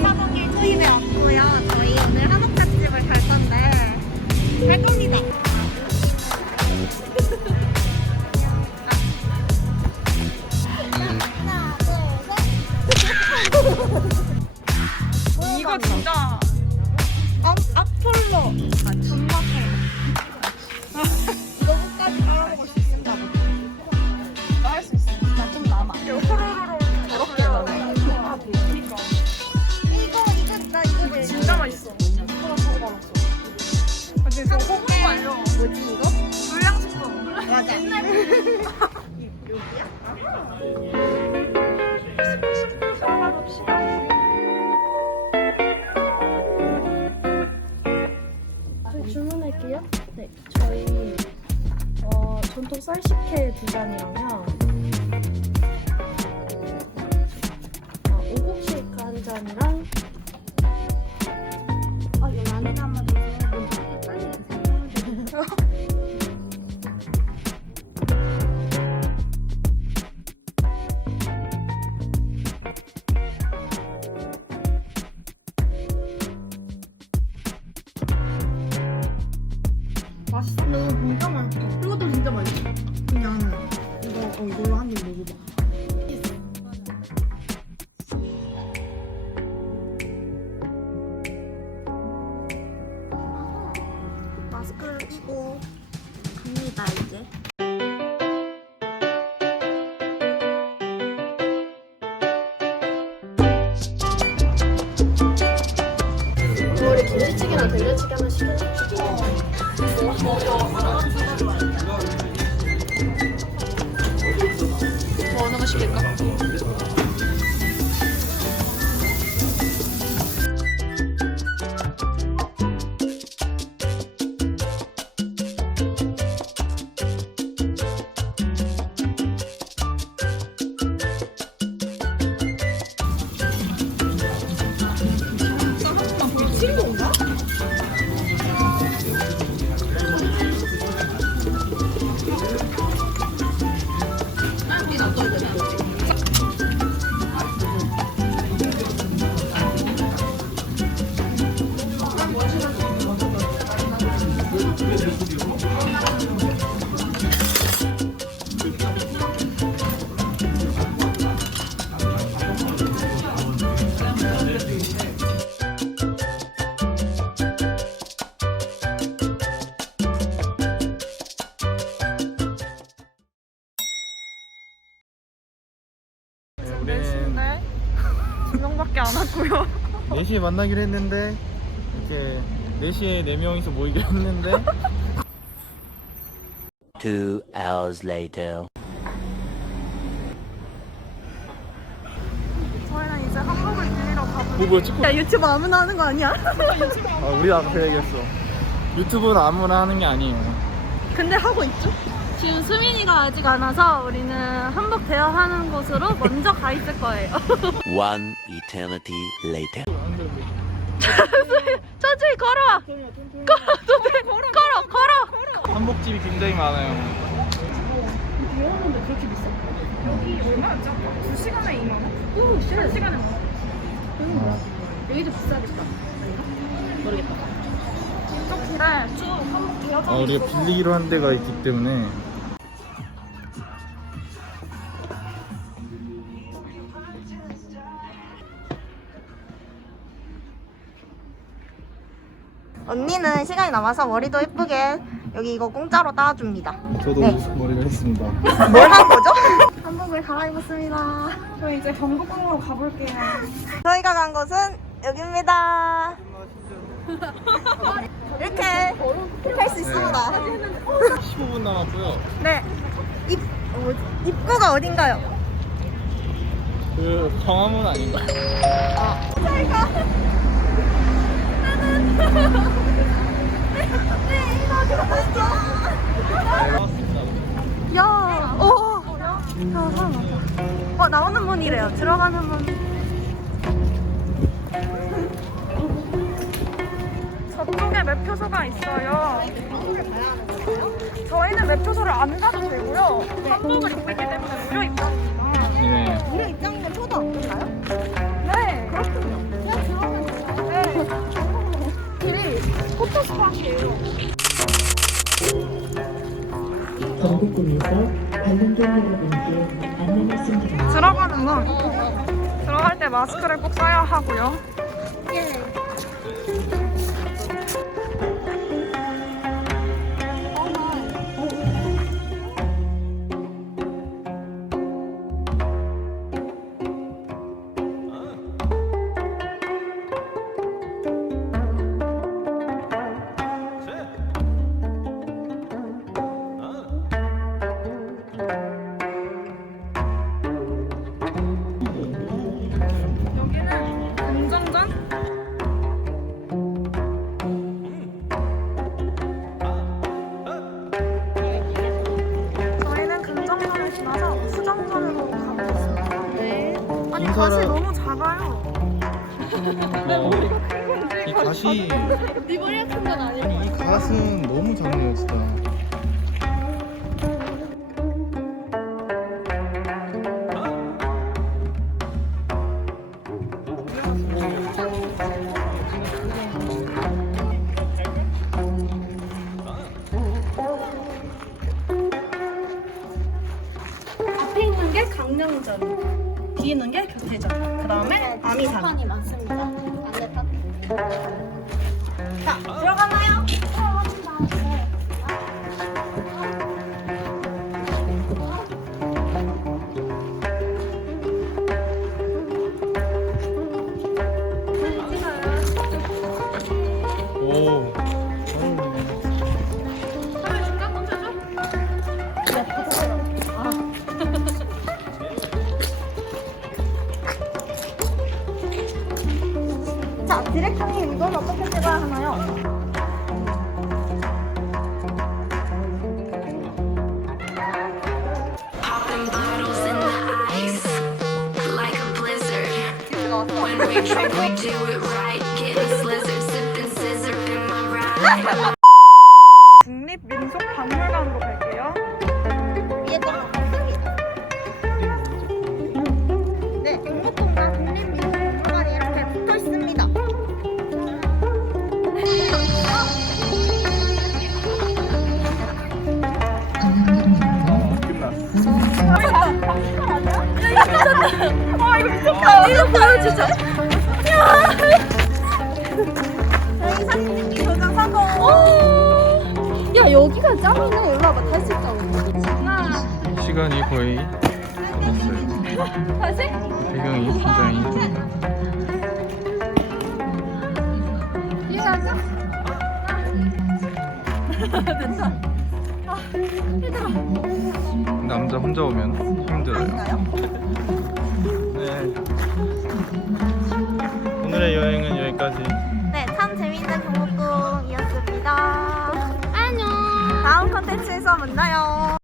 사동이 초입에 왔고요. 저희 오늘 한옥갓집을 갈 건데 갈 겁니다. 하나, 둘, 셋. 이거 진짜 앞폴로 존맛해. 이거 끝까지 따라먹을 수 있을까? 할 수 있어. 나 좀 남아. 호로로로 저렇게 나네. 그니까. 나 이거 제일 진짜 맛있어. 근데 저 호불호 알려. 뭐지 이거? 불량식품. 맞아. 여기야? 들어가봅시다. 저희 주문할게요. 네, 저희 전통 쌀식혜 2잔이랑요. 오곡 쉐이크 한 잔이랑 이거 라면 한번 드세요. 빨리 드세요. 맛있어. 이거 진짜 맛있어. 이것도 진짜 맛있어. 그냥 이걸로 한 입 먹어봐. 마스크를 끼고 갑니다 이제. 우리 김치찌개랑 된장찌개 하나 시켜주시고 뭐 어느 거 시킬까? 미친 건가? 우리는 네. 2명밖에 안 왔고요. 4시에 만나기로 했는데 이렇게 4시에 4명이서 모이기로 했는데 2 hours later. 저희는 이제 한복을 빌리러 가보고. 뭐 뭐야 찍고 야, 유튜브 아무나 하는 거 아니야? 우리 아까 그 얘기했어. 유튜브는 아무나 하는 게 아니에요. 근데 하고 있죠? 지금 수민이가 아직 안 와서 우리는 한복 대여하는 곳으로 먼저 가 있을 거예요. 1 eternity later. 천천히 걸어와. 걸어. 한복집이 굉장히 많아요. 비오는데 그렇게 비싸? 여기 얼마였죠? 2시간에 2만 원? 오, 1시간에 1만 원. 여기도 비싸겠다. 아닌가? 모르겠다. 좀 그래. 쭉 한복 대여장. 우리가 빌리기로 한 데가 있기 때문에 언니는 시간이 남아서 머리도 예쁘게 여기 이거 공짜로 따줍니다. 저도 네. 머리를 했습니다. 뭘 한 거죠? 한복을 갈아입었습니다. 저희 이제 경복궁으로 가볼게요. 저희가 간 곳은 여기입니다. 이렇게 할 수 있습니다. 15분 남았고요. 네. 입구가 어딘가요? 그 광화문 아닌가? 저희가 야, 오, 나오는 문이래요. 들어가는 문. 매표소가 있어요. 저희는 매표소를 안 가도 되고요. 한복을 입고 있기 때문에 무료 입장입니다. 네. 무료 입장이면 표도 안 끝나요? 네. 그렇군요. 그냥 들어오면 되나요? 네. 길이 포토스팟이에요. 전국구에서 관람객 여러분께 안내 말씀드립니다. 들어가는 건 들어갈 때 마스크를 꼭 써야 하고요. 예. 여기는 금정전? 저희는 금정전을 지나서 수정전으로 가보겠습니다. 네. 아니 인사를- 가시 너무 작아요. 이 가시 네 머리가 큰 건 아니고. 이 가슴 너무 작네요 진짜. 앞에 있는 게 강릉전, 뒤에 있는 게 교태전, 그 다음에 아미산. 판이 많습니다. 안내판. 자, 들어가나요? 오. 자, 디렉터님 이건 어떻게 찍어야 하나요? Popping bottles in the ice, like a blizzard. When we drink, we do it right. Getting slizzard, sipping scissor in my ride. 국립민속박물관으로 갈게요. 위에 거 맞습니다. 네, 경복궁과 국립민속박물관이 이렇게 붙어 있습니다. 이거 보여주자. 저희 사진 도장 성공. 야 여기가 짱이네. 올라와봐. 다시 찍자. 시간이 거의 됐어요. 다시? 배경이 굉장히 이쁩니다. 이해하자. 남자 혼자 오면 힘들어요. 네. 오늘의 여행은 여기까지. 네, 참 재미있는 경복궁이었습니다. 안녕. 다음 컨텐츠에서 만나요.